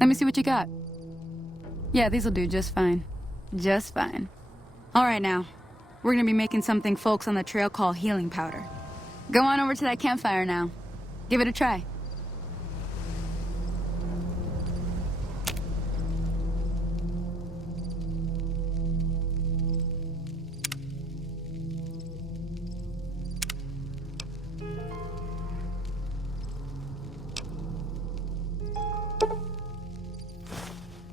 Let me see what you got. Yeah, these'll do just fine. Just fine. All right now. We're gonna be making something folks on the trail call healing powder. Go on over to that campfire now. Give it a try.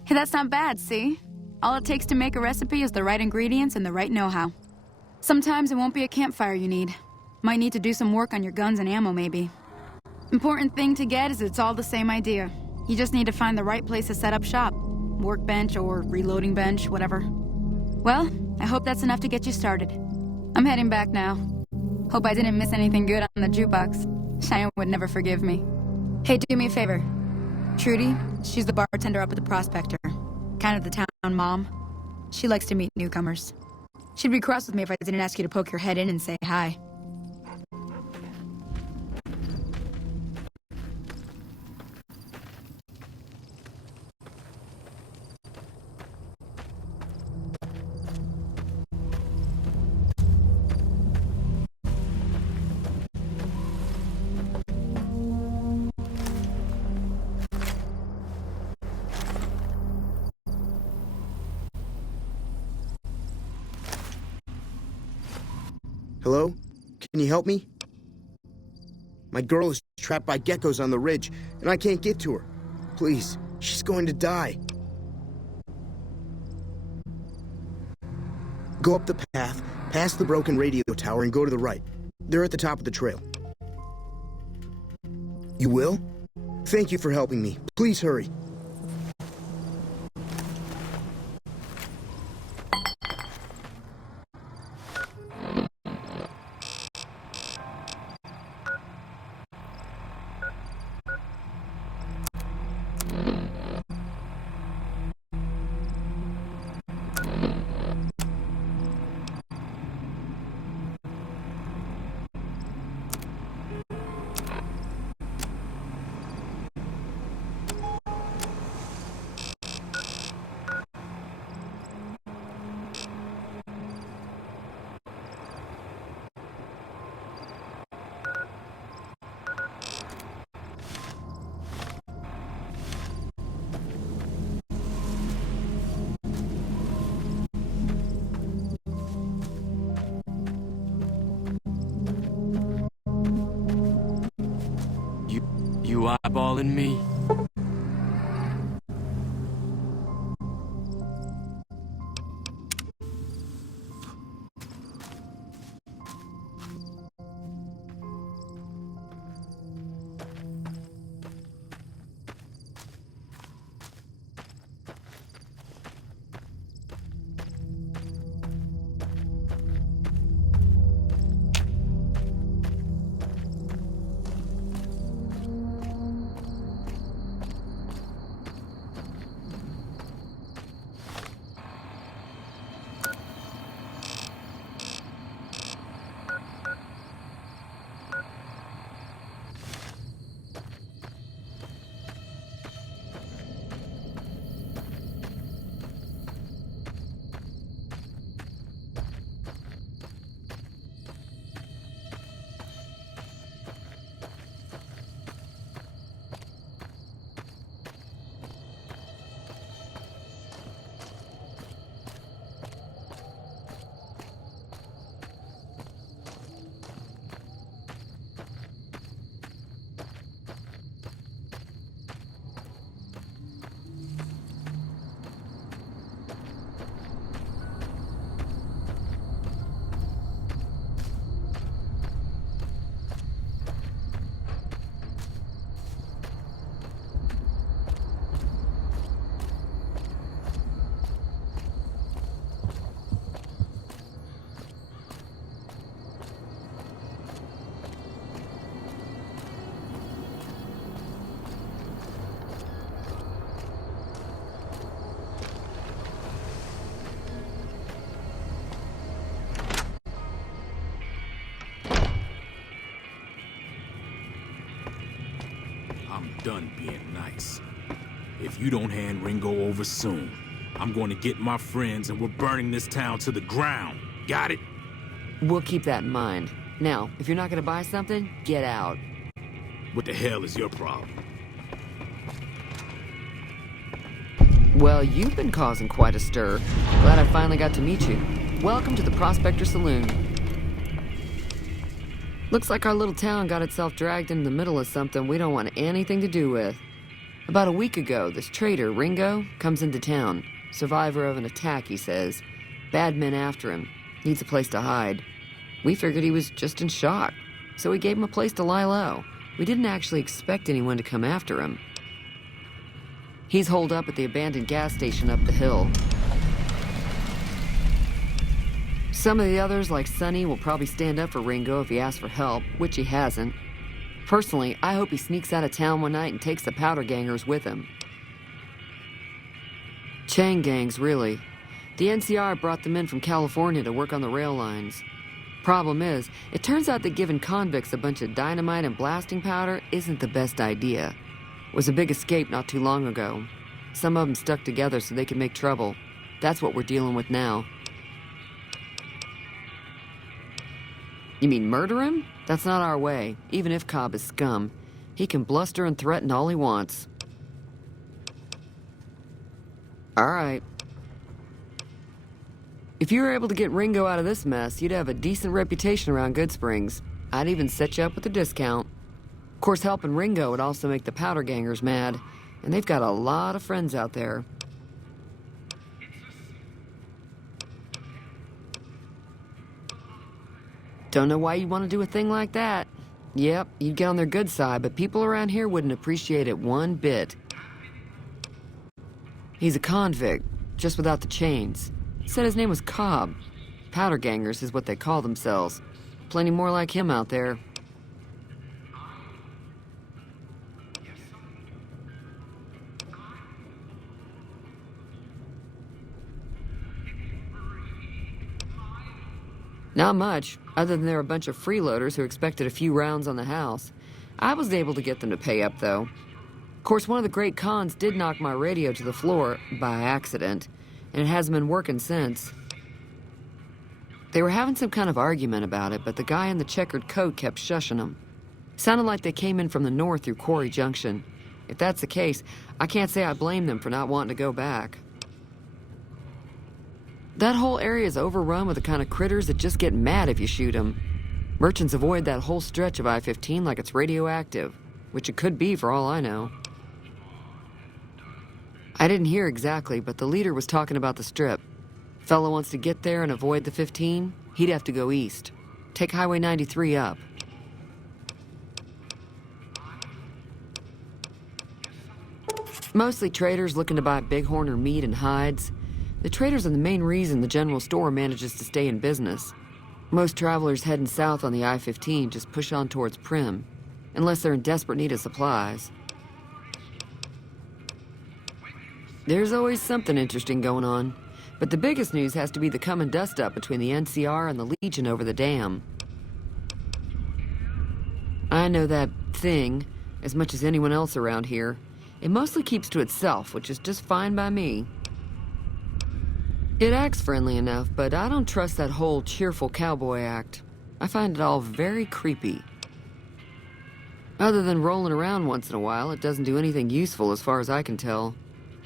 Hey, that's not bad, see? All it takes to make a recipe is the right ingredients and the right know-how. Sometimes it won't be a campfire you need. Might need to do some work on your guns and ammo, maybe. Important thing to get is it's all the same idea. You just need to find the right place to set up shop. Workbench or reloading bench, whatever. Well, I hope that's enough to get you started. I'm heading back now. Hope I didn't miss anything good on the jukebox. Cheyenne would never forgive me. Hey, do me a favor. Trudy, she's the bartender up at the Prospector. Kind of the town mom. She likes to meet newcomers. She'd be cross with me if I didn't ask you to poke your head in and say hi. Hello? Can you help me? My girl is trapped by geckos on the ridge, and I can't get to her. Please, she's going to die. Go up the path, past the broken radio tower, and go to the right. They're at the top of the trail. You will? Thank you for helping me. Please hurry. You eyeballing me? I'm done being nice. If you don't hand Ringo over soon, I'm going to get my friends and we're burning this town to the ground. Got it? We'll keep that in mind. Now, if you're not gonna buy something, get out. What the hell is your problem? Well, you've been causing quite a stir. Glad I finally got to meet you. Welcome to the Prospector Saloon. Looks like our little town got itself dragged into the middle of something we don't want anything to do with. About a week ago, this traitor, Ringo, comes into town. Survivor of an attack, he says. Bad men after him. Needs a place to hide. We figured he was just in shock, so we gave him a place to lie low. We didn't actually expect anyone to come after him. He's holed up at the abandoned gas station up the hill. Some of the others, like Sonny, will probably stand up for Ringo if he asks for help, which he hasn't. Personally, I hope he sneaks out of town one night and takes the powder gangers with him. Chain gangs, really. The NCR brought them in from California to work on the rail lines. Problem is, it turns out that giving convicts a bunch of dynamite and blasting powder isn't the best idea. It was a big escape not too long ago. Some of them stuck together so they could make trouble. That's what we're dealing with now. You mean murder him? That's not our way, even if Cobb is scum. He can bluster and threaten all he wants. All right. If you were able to get Ringo out of this mess, you'd have a decent reputation around Goodsprings. I'd even set you up with a discount. Of course, helping Ringo would also make the powder gangers mad, and they've got a lot of friends out there. Don't know why you want to do a thing like that. Yep, you'd get on their good side, but people around here wouldn't appreciate it one bit. He's a convict, just without the chains. Said his name was Cobb. Powder gangers is what they call themselves. Plenty more like him out there. Not much, other than they're a bunch of freeloaders who expected a few rounds on the house. I was able to get them to pay up, though. Of course, one of the great cons did knock my radio to the floor, by accident, and it hasn't been working since. They were having some kind of argument about it, but the guy in the checkered coat kept shushing them. Sounded like they came in from the north through Quarry Junction. If that's the case, I can't say I blame them for not wanting to go back. That whole area is overrun with the kind of critters that just get mad if you shoot them. Merchants avoid that whole stretch of I-15 like it's radioactive, which it could be for all I know. I didn't hear exactly, but the leader was talking about the strip. Fellow wants to get there and avoid the 15, he'd have to go east. Take Highway 93 up. Mostly traders looking to buy bighorn or meat and hides. The traders are the main reason the general store manages to stay in business. Most travelers heading south on the I-15 just push on towards Primm, unless they're in desperate need of supplies. There's always something interesting going on, but the biggest news has to be the coming dust-up between the NCR and the Legion over the dam. I know that thing as much as anyone else around here. It mostly keeps to itself, which is just fine by me. It acts friendly enough, but I don't trust that whole cheerful cowboy act. I find it all very creepy. Other than rolling around once in a while, it doesn't do anything useful as far as I can tell.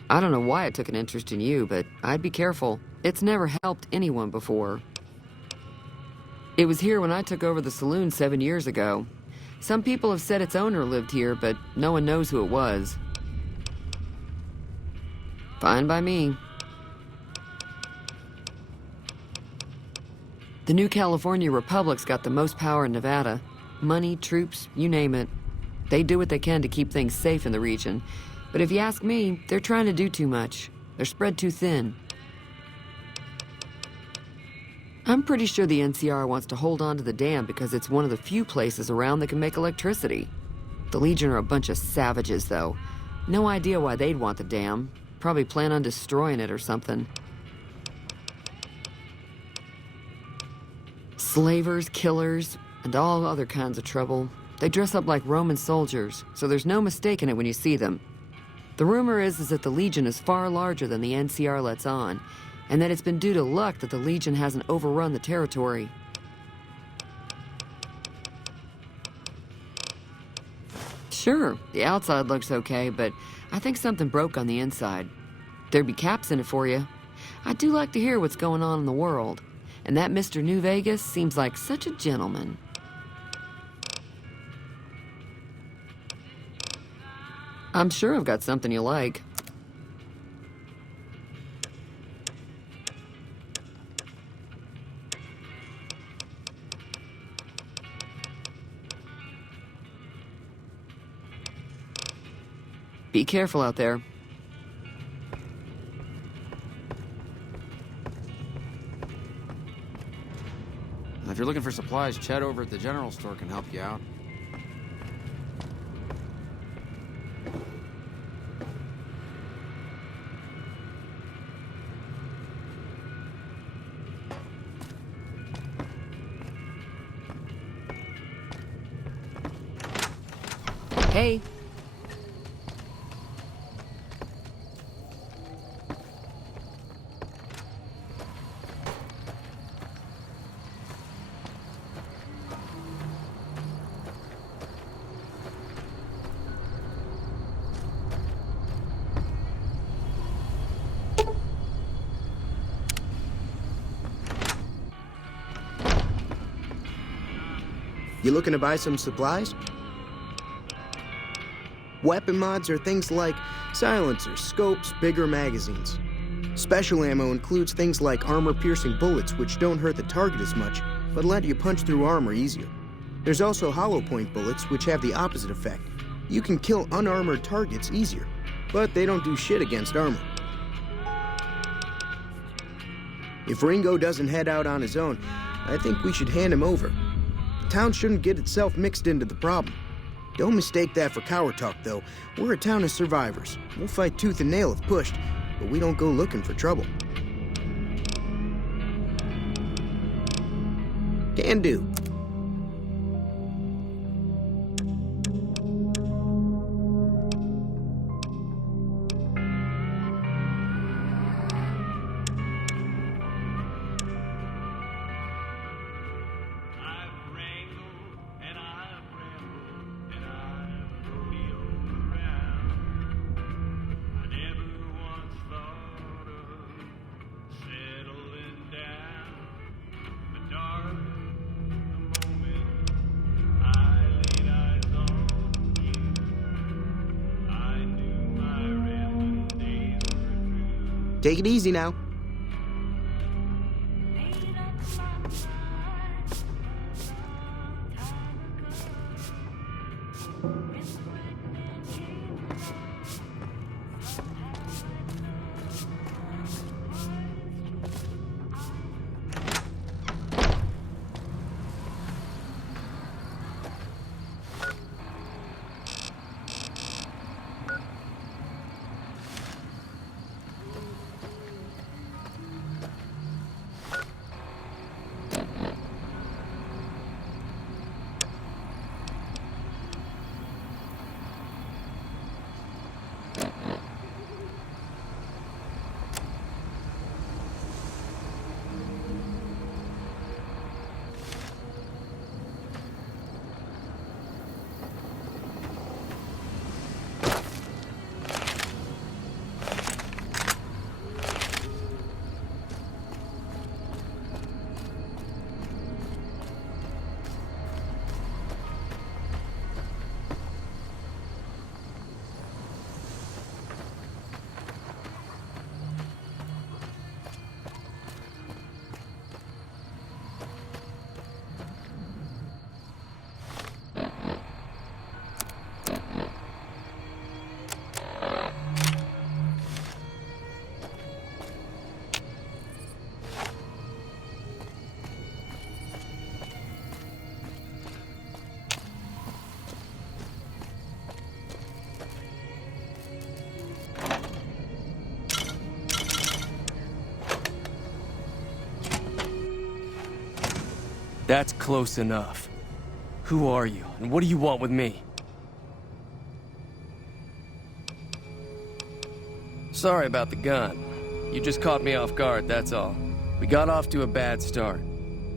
I don't know why it took an interest in you, but I'd be careful. It's never helped anyone before. It was here when I took over the saloon 7 years ago. Some people have said its owner lived here, but no one knows who it was. Fine by me. The New California Republic's got the most power in Nevada. Money, troops, you name it. They do what they can to keep things safe in the region. But if you ask me, they're trying to do too much. They're spread too thin. I'm pretty sure the NCR wants to hold on to the dam because it's one of the few places around that can make electricity. The Legion are a bunch of savages, though. No idea why they'd want the dam. Probably plan on destroying it or something. Slavers, killers, and all other kinds of trouble. They dress up like Roman soldiers, so there's no mistaking it when you see them. The rumor is that the Legion is far larger than the NCR lets on, and that it's been due to luck that the Legion hasn't overrun the territory. Sure, the outside looks okay, but I think something broke on the inside. There'd be caps in it for you. I do like to hear what's going on in the world, and that Mr. New Vegas seems like such a gentleman. I'm sure I've got something you like. Be careful out there. If you're looking for supplies, Chad over at the general store can help you out. Hey. You looking to buy some supplies? Weapon mods are things like silencers, scopes, bigger magazines. Special ammo includes things like armor-piercing bullets, which don't hurt the target as much, but let you punch through armor easier. There's also hollow point bullets, which have the opposite effect. You can kill unarmored targets easier, but they don't do shit against armor. If Ringo doesn't head out on his own, I think we should hand him over. The town shouldn't get itself mixed into the problem. Don't mistake that for coward talk, though. We're a town of survivors. We'll fight tooth and nail if pushed, but we don't go looking for trouble. Can do. Take it easy now. That's close enough. Who are you, and what do you want with me? Sorry about the gun. You just caught me off guard, that's all. We got off to a bad start.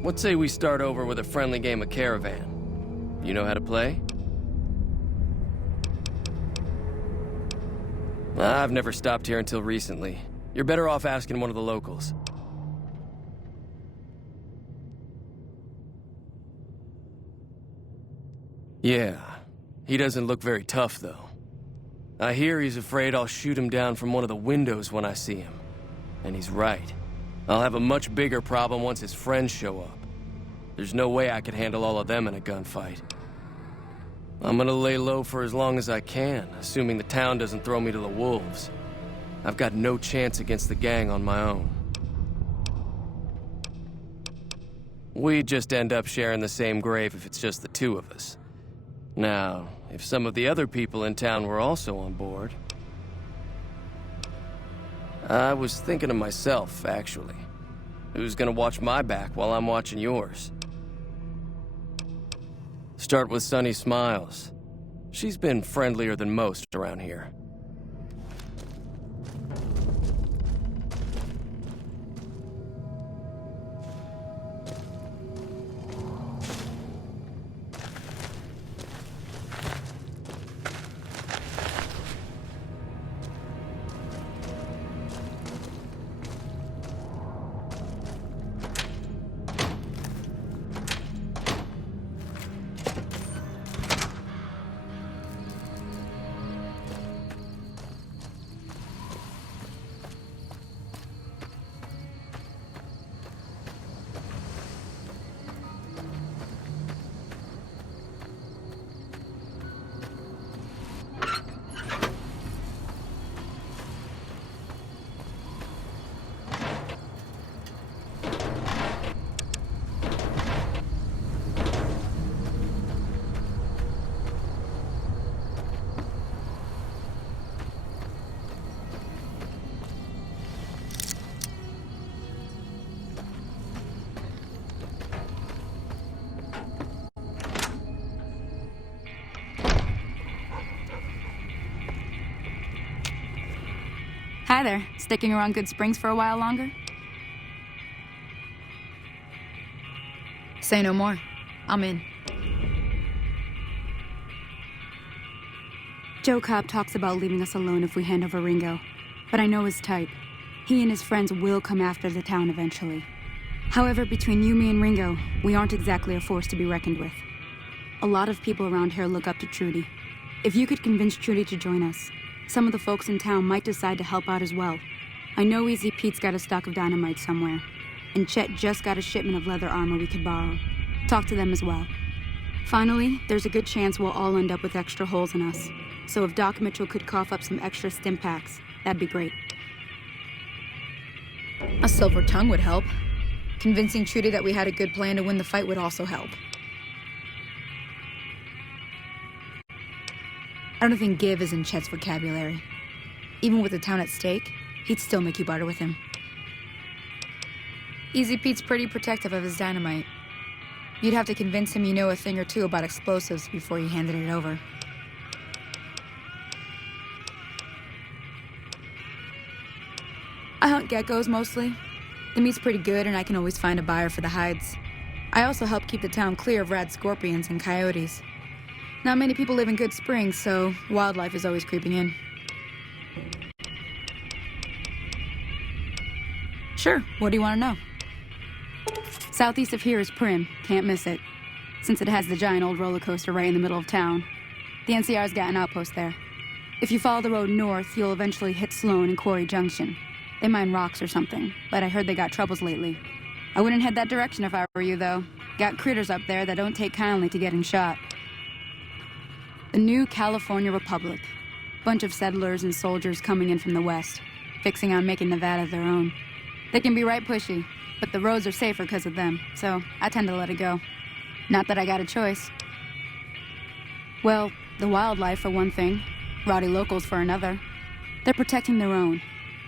What say we start over with a friendly game of Caravan? You know how to play? I've never stopped here until recently. You're better off asking one of the locals. Yeah, he doesn't look very tough, though. I hear he's afraid I'll shoot him down from one of the windows when I see him. And he's right. I'll have a much bigger problem once his friends show up. There's no way I could handle all of them in a gunfight. I'm gonna lay low for as long as I can, assuming the town doesn't throw me to the wolves. I've got no chance against the gang on my own. We'd just end up sharing the same grave if it's just the two of us. Now, if some of the other people in town were also on board... I was thinking of myself, actually. Who's gonna watch my back while I'm watching yours? Start with Sunny Smiles. She's been friendlier than most around here. Hi there. Sticking around Good Springs for a while longer? Say no more. I'm in. Joe Cobb talks about leaving us alone if we hand over Ringo, but I know his type. He and his friends will come after the town eventually. However, between you, me, and Ringo, we aren't exactly a force to be reckoned with. A lot of people around here look up to Trudy. If you could convince Trudy to join us, some of the folks in town might decide to help out as well. I know Easy Pete's got a stock of dynamite somewhere, and Chet just got a shipment of leather armor we could borrow. Talk to them as well. Finally, there's a good chance we'll all end up with extra holes in us. So if Doc Mitchell could cough up some extra stim packs, that'd be great. A silver tongue would help. Convincing Trudy that we had a good plan to win the fight would also help. I don't think give is in Chet's vocabulary. Even with the town at stake, he'd still make you barter with him. Easy Pete's pretty protective of his dynamite. You'd have to convince him you know a thing or two about explosives before you handed it over. I hunt geckos mostly. The meat's pretty good and I can always find a buyer for the hides. I also help keep the town clear of rad scorpions and coyotes. Not many people live in Good Springs, so wildlife is always creeping in. Sure, what do you want to know? Southeast of here is Prim, can't miss it. Since it has the giant old roller coaster right in the middle of town. The NCR's got an outpost there. If you follow the road north, you'll eventually hit Sloan and Quarry Junction. They mine rocks or something, but I heard they got troubles lately. I wouldn't head that direction if I were you, though. Got critters up there that don't take kindly to getting shot. The new California Republic. Bunch of settlers and soldiers coming in from the west, fixing on making Nevada their own. They can be right pushy, but the roads are safer because of them, so I tend to let it go. Not that I got a choice. Well, the wildlife for one thing, rowdy locals for another. They're protecting their own.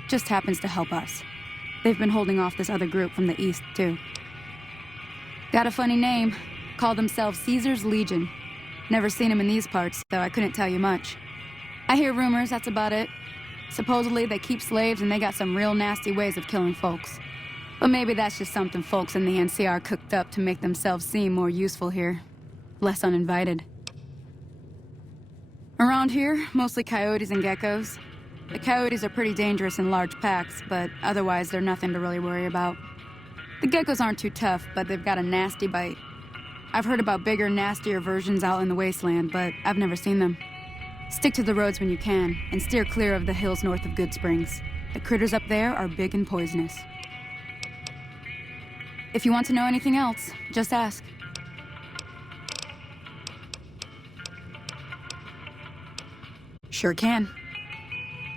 Just happens to help us. They've been holding off this other group from the east, too. Got a funny name. Call themselves Caesar's Legion. Never seen them in these parts, so I couldn't tell you much. I hear rumors, that's about it. Supposedly, they keep slaves and they got some real nasty ways of killing folks. But maybe that's just something folks in the NCR cooked up to make themselves seem more useful here. Less uninvited. Around here, mostly coyotes and geckos. The coyotes are pretty dangerous in large packs, but otherwise they're nothing to really worry about. The geckos aren't too tough, but they've got a nasty bite. I've heard about bigger, nastier versions out in the wasteland, but I've never seen them. Stick to the roads when you can, and steer clear of the hills north of Good Springs. The critters up there are big and poisonous. If you want to know anything else, just ask. Sure can.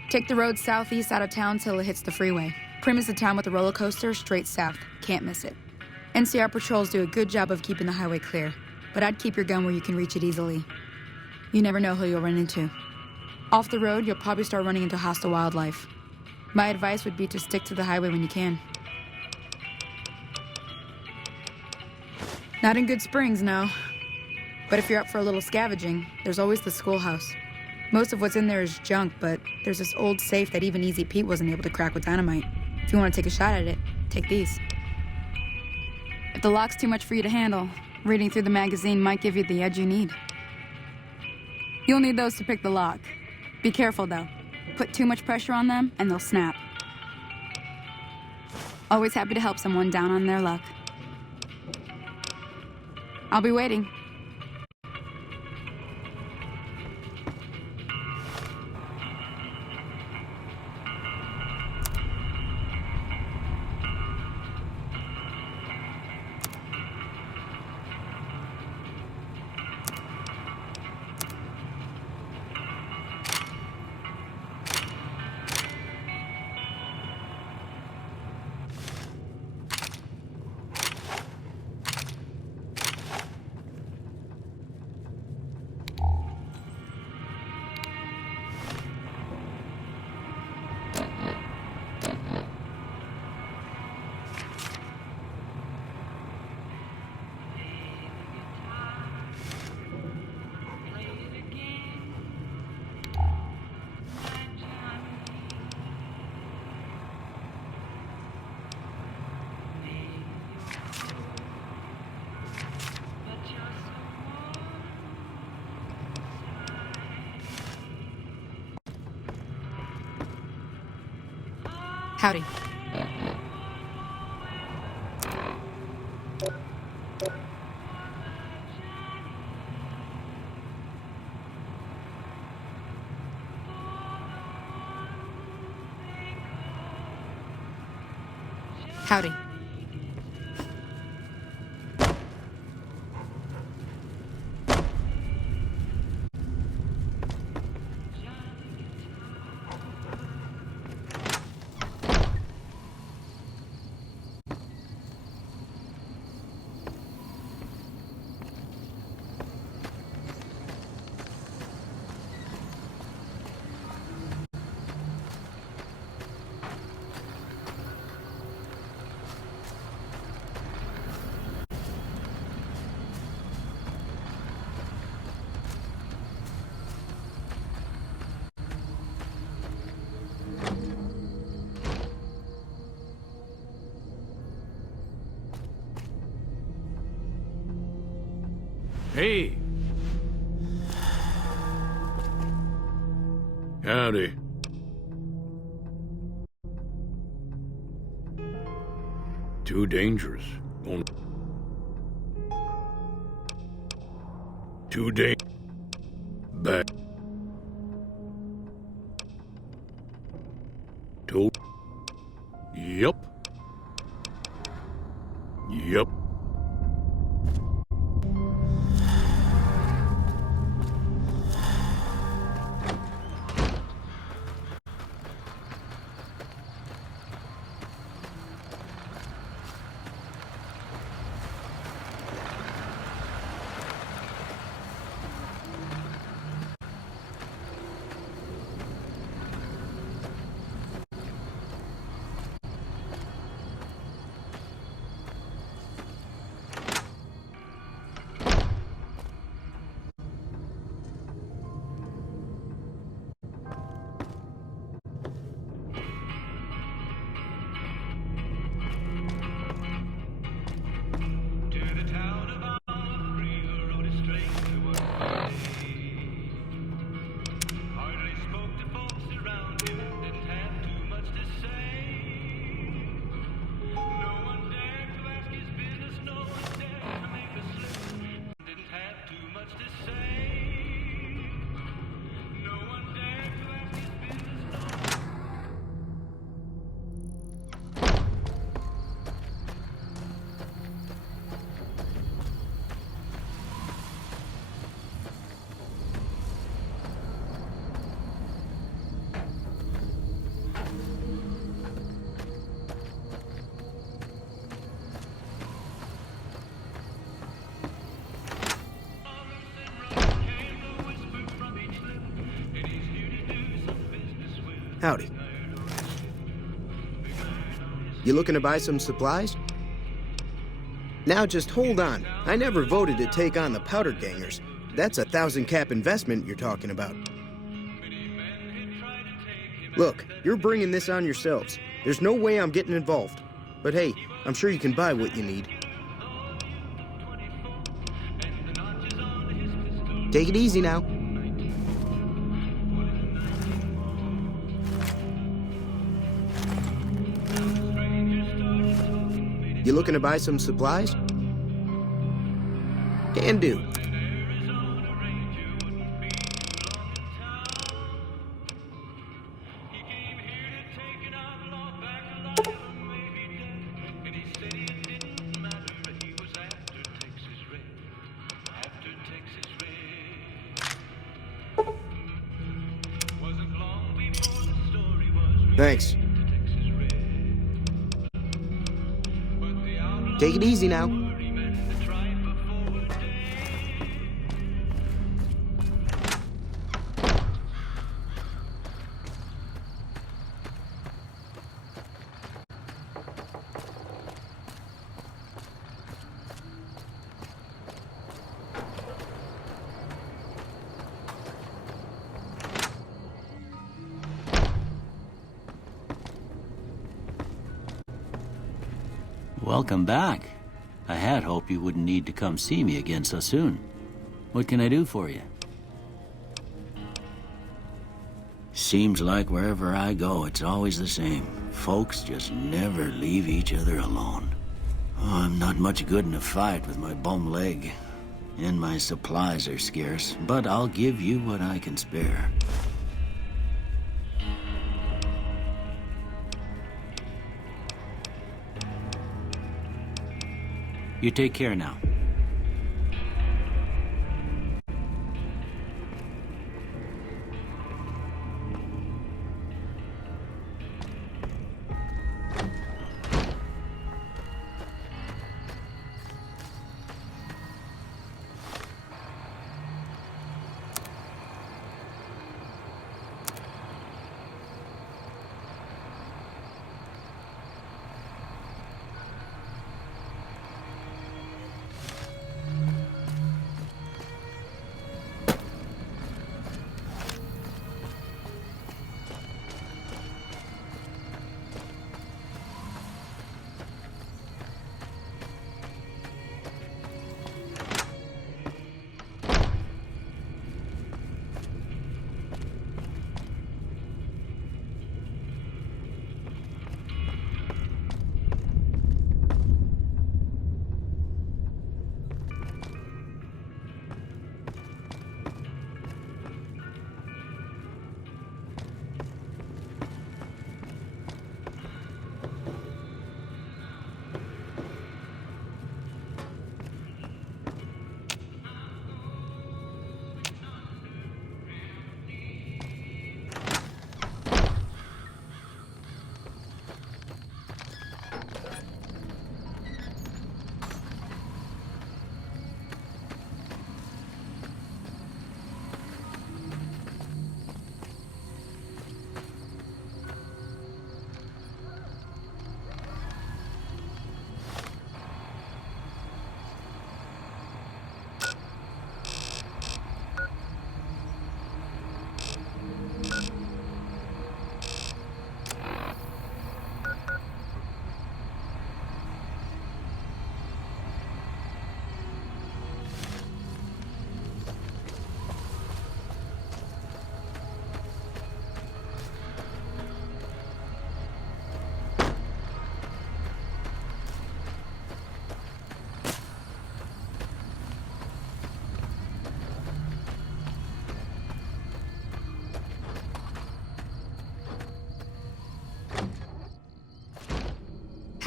Take the road southeast out of town till it hits the freeway. Primm is the town with the roller coaster straight south. Can't miss it. NCR patrols do a good job of keeping the highway clear, but I'd keep your gun where you can reach it easily. You never know who you'll run into. Off the road, you'll probably start running into hostile wildlife. My advice would be to stick to the highway when you can. Not in Good Springs, no. But if you're up for a little scavenging, there's always the schoolhouse. Most of what's in there is junk, but there's this old safe that even Easy Pete wasn't able to crack with dynamite. If you want to take a shot at it, take these. If the lock's too much for you to handle, reading through the magazine might give you the edge you need. You'll need those to pick the lock. Be careful, though. Put too much pressure on them, and they'll snap. Always happy to help someone down on their luck. I'll be waiting. Howdy. Howdy. Hey! Howdy. Too dangerous. Too back. To. Yup. Yup. Howdy. You looking to buy some supplies? Now just hold on. I never voted to take on the Powder Gangers. That's a 1,000 cap investment you're talking about. Look, you're bringing this on yourselves. There's no way I'm getting involved. But hey, I'm sure you can buy what you need. Take it easy now. You looking to buy some supplies? Can do. Thanks. Take it easy now. Welcome back. I had hoped you wouldn't need to come see me again so soon. What can I do for you? Seems like wherever I go, it's always the same. Folks just never leave each other alone. Oh, I'm not much good in a fight with my bum leg. And my supplies are scarce, but I'll give you what I can spare. You take care now.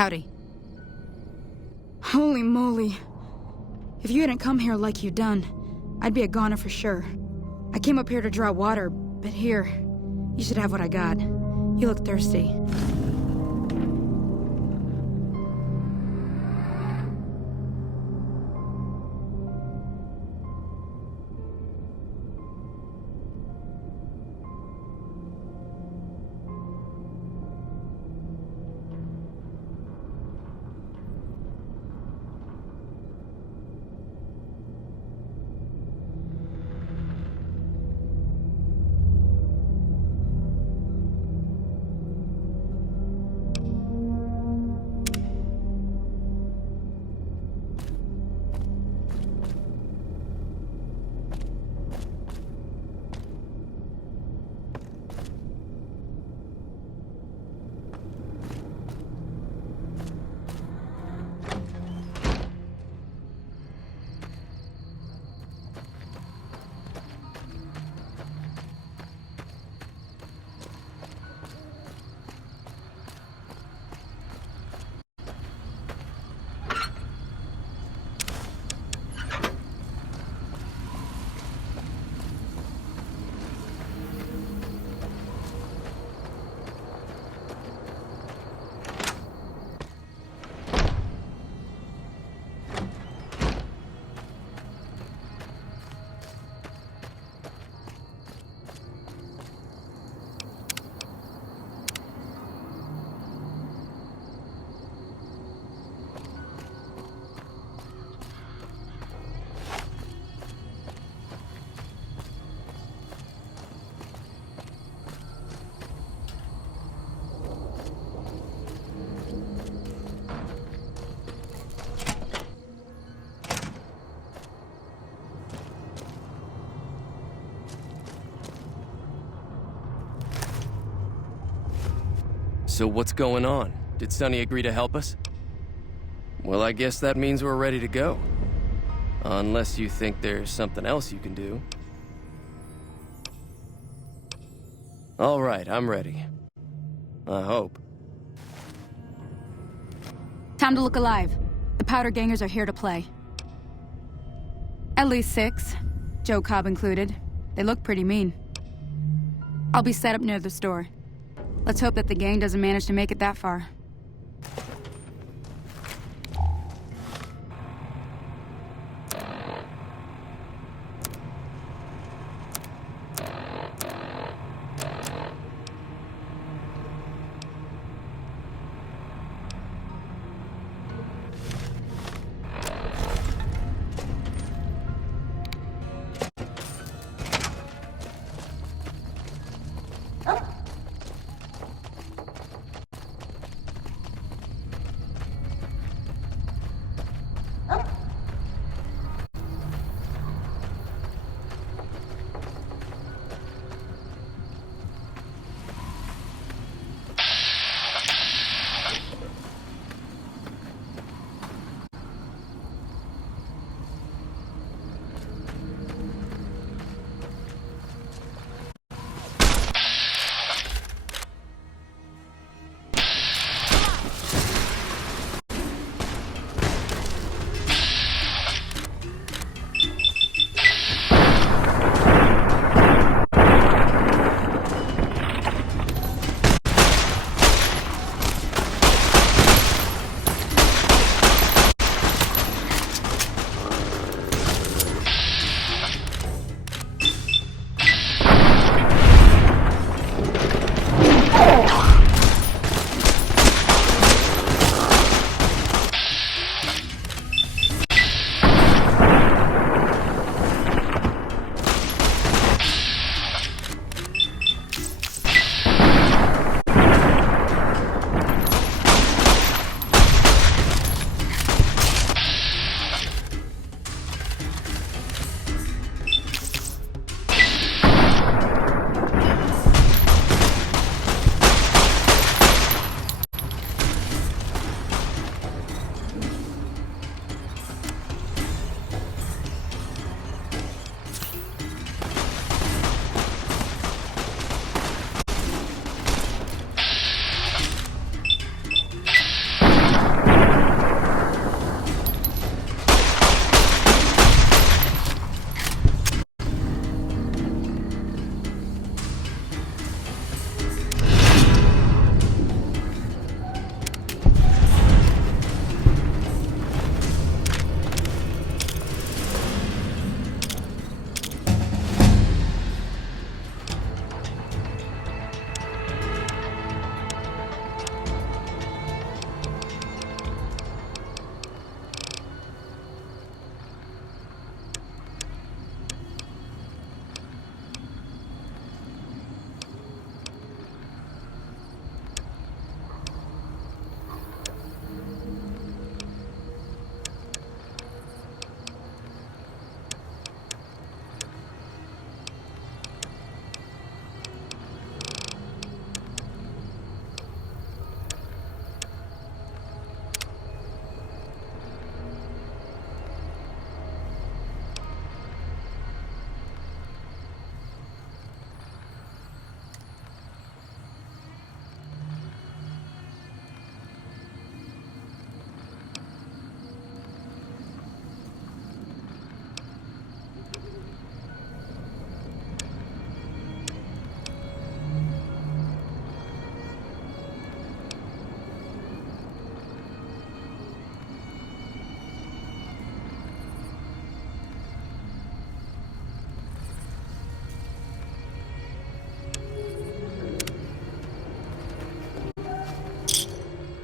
Howdy. Holy moly. If you hadn't come here like you done, I'd be a goner for sure. I came up here to draw water, but here, you should have what I got. You look thirsty. So what's going on? Did Sonny agree to help us? Well, I guess that means we're ready to go. Unless you think there's something else you can do. All right, I'm ready. I hope. Time to look alive. The Powder Gangers are here to play. At least 6, Joe Cobb included. They look pretty mean. I'll be set up near the store. Let's hope that the gang doesn't manage to make it that far.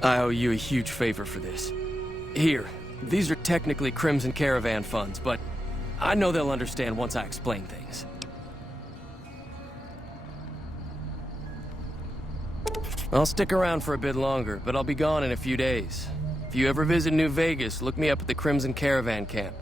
I owe you a huge favor for this. Here, these are technically Crimson Caravan funds, but I know they'll understand once I explain things. I'll stick around for a bit longer, but I'll be gone in a few days. If you ever visit New Vegas, look me up at the Crimson Caravan camp.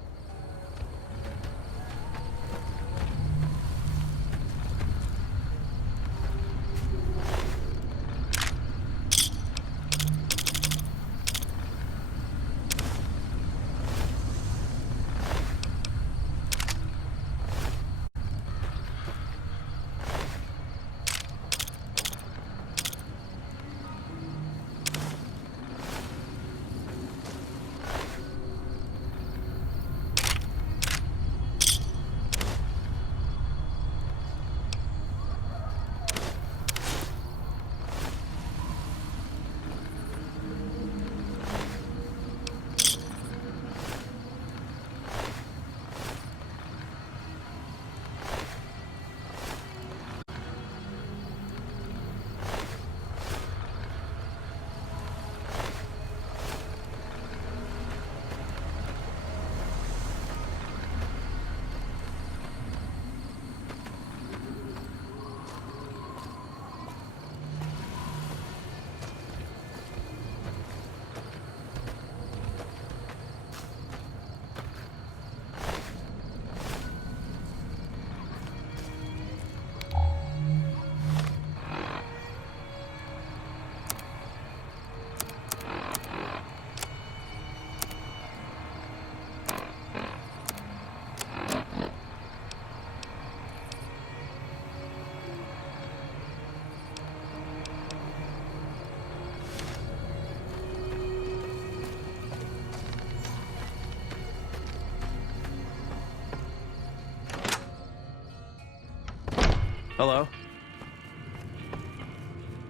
Hello?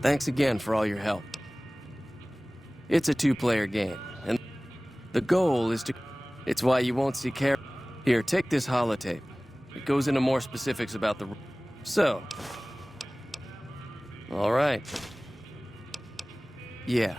Thanks again for all your help. It's a two-player game, and the goal is to... It's why you won't see Here, take this holotape. It goes into more specifics about the... So... All right. Yeah.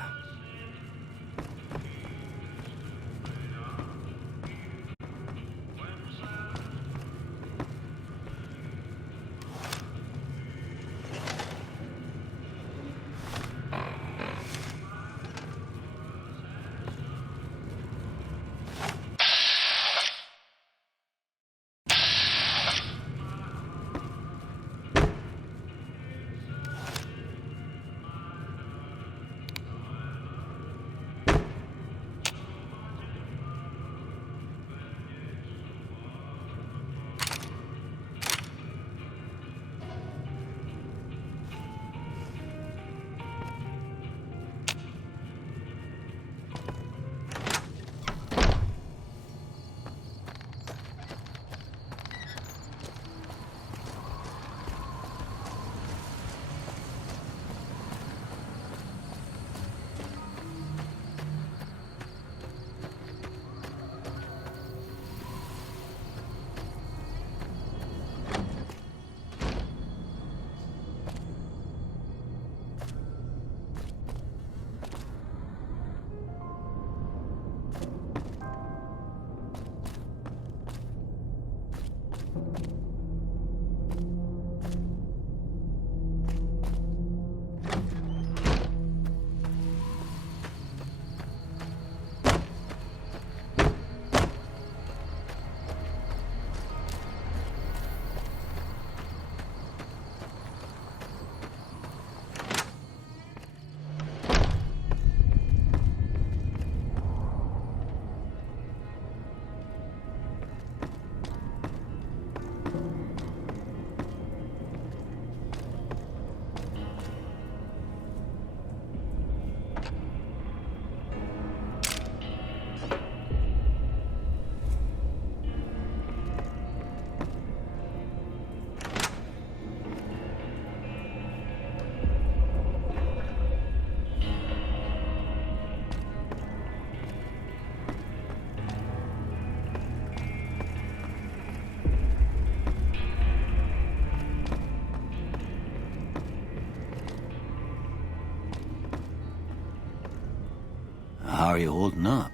are you holding up?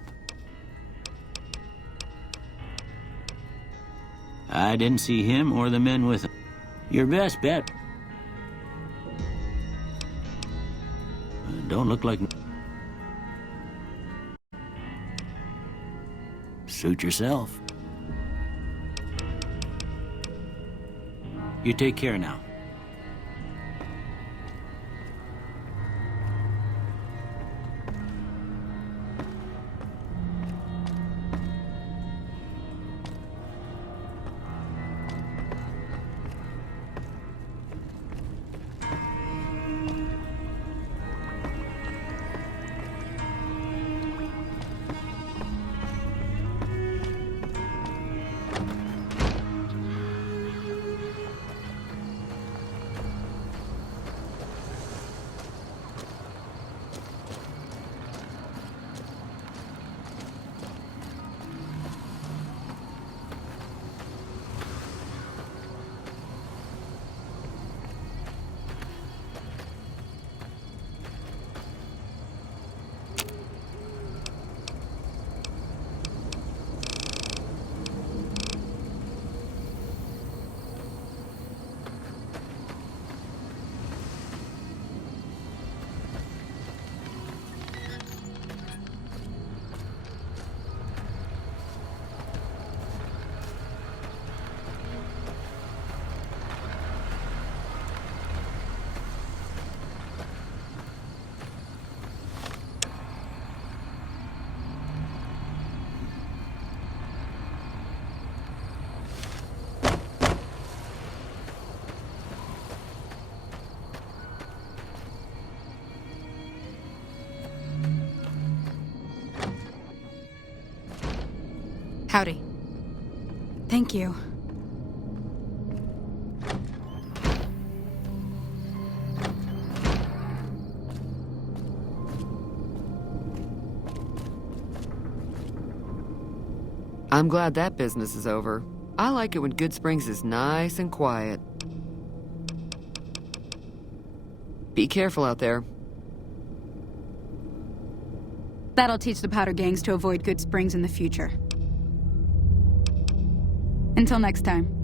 I didn't see him or the men with him. Your best bet. Don't look like... Suit yourself. You take care now. Howdy. Thank you. I'm glad that business is over. I like it when Goodsprings is nice and quiet. Be careful out there. That'll teach the Powder gangs to avoid Goodsprings in the future. Until next time.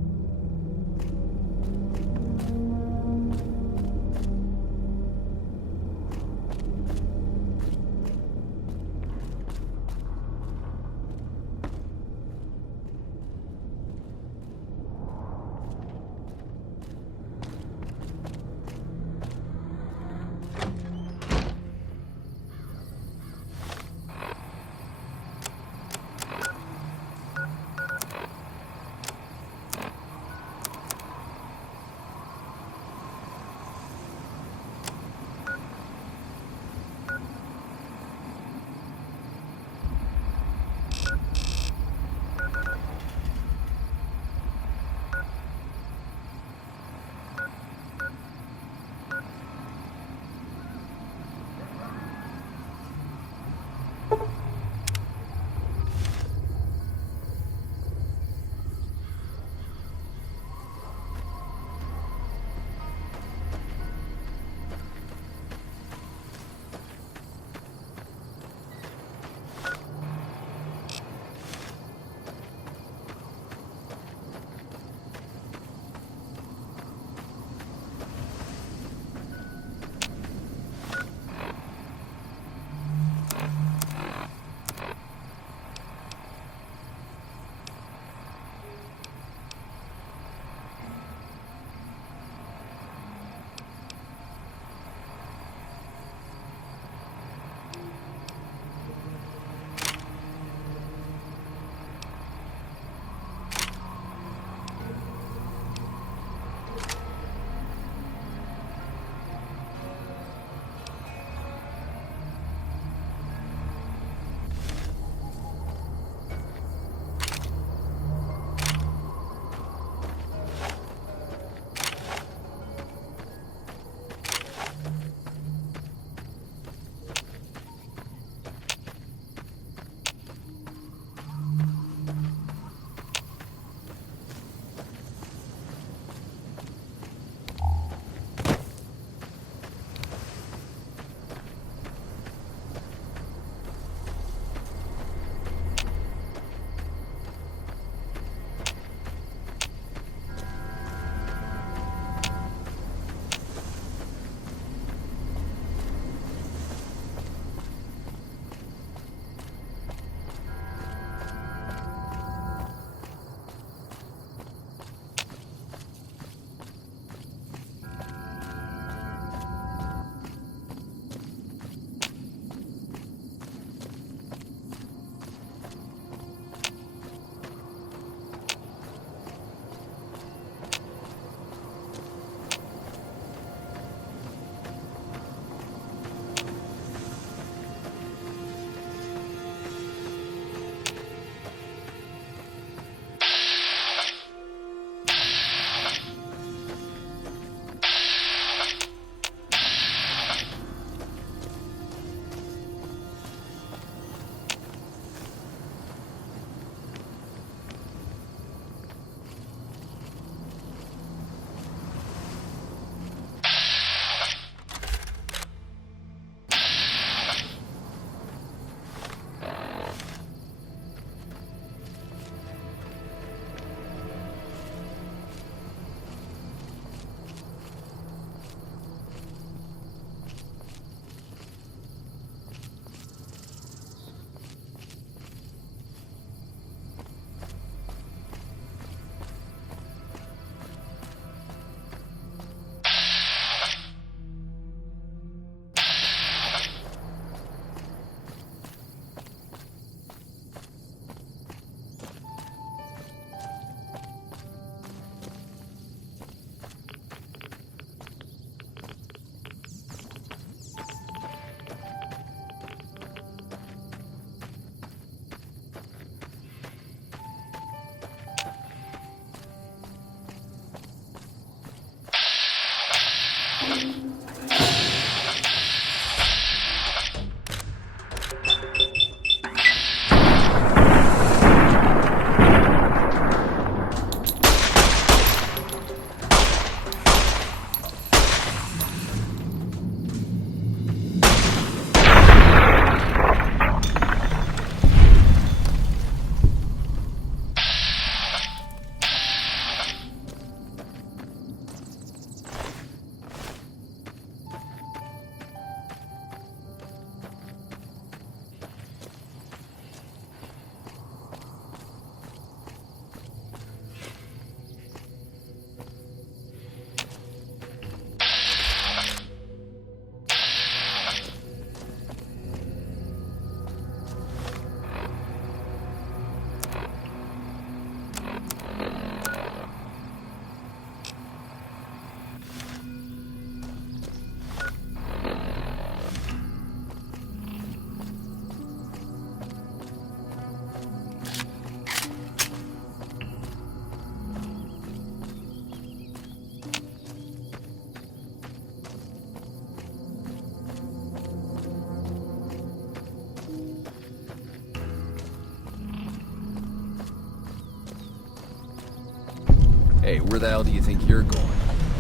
Hey, where the hell do you think you're going?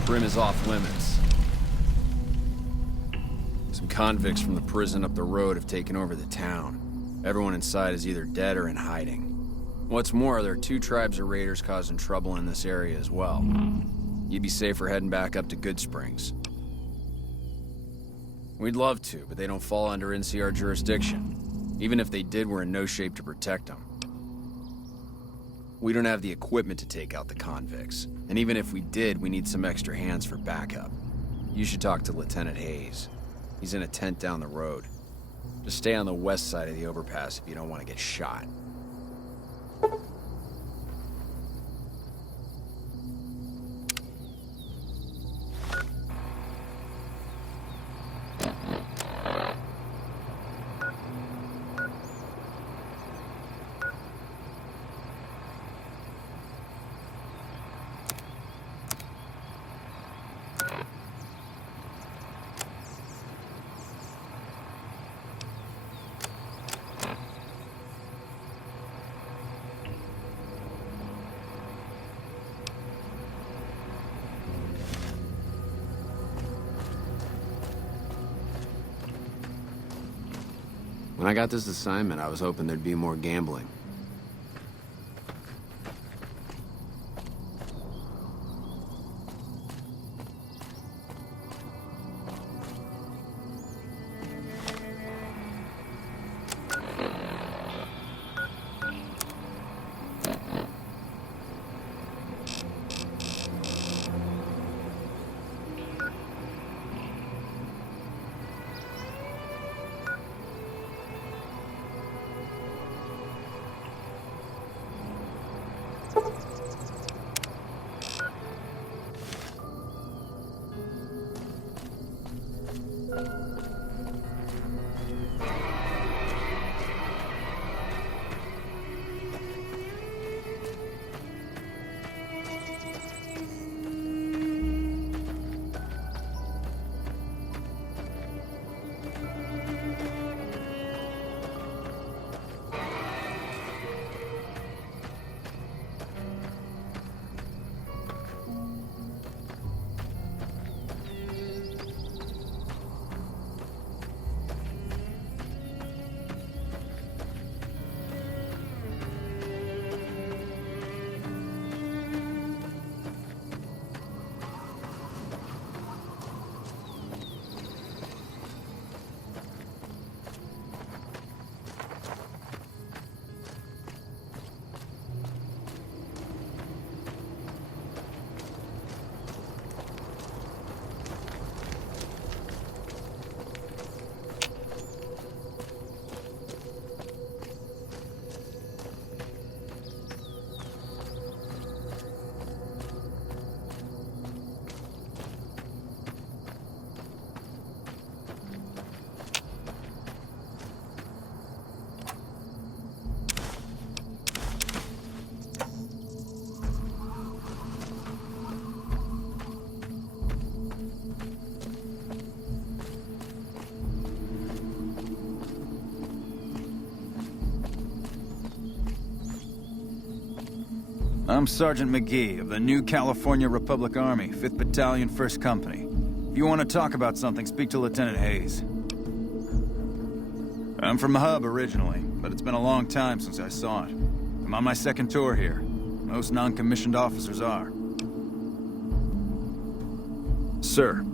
Primm is off limits. Some convicts from the prison up the road have taken over the town. Everyone inside is either dead or in hiding. What's more, there are 2 tribes of raiders causing trouble in this area as well. You'd be safer heading back up to Goodsprings. We'd love to, but they don't fall under NCR jurisdiction. Even if they did, we're in no shape to protect them. We don't have the equipment to take out the convicts. And even if we did, we need some extra hands for backup. You should talk to Lieutenant Hayes. He's in a tent down the road. Just stay on the west side of the overpass if you don't want to get shot. When I got this assignment, I was hoping there'd be more gambling. I'm Sergeant McGee of the New California Republic Army, 5th Battalion, 1st Company. If you want to talk about something, speak to Lieutenant Hayes. I'm from the hub originally, but it's been a long time since I saw it. I'm on my 2nd tour here. Most non-commissioned officers are. Sir,